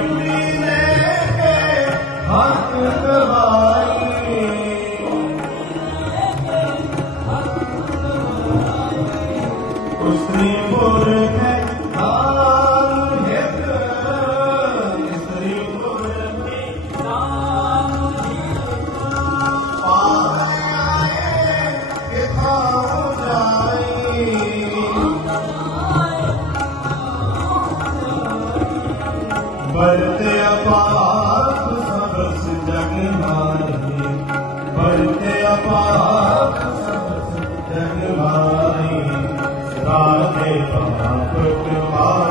ਮੰਡੀ ਲੈ ਕੇ ਹੱਥ ਕਹਾਈ ਉਸਨੇ ਬੋਲ ਕੇ परते अपाप सबस जगमाही परते अपाप सबस जगमाही राधे पाप तुम्हारे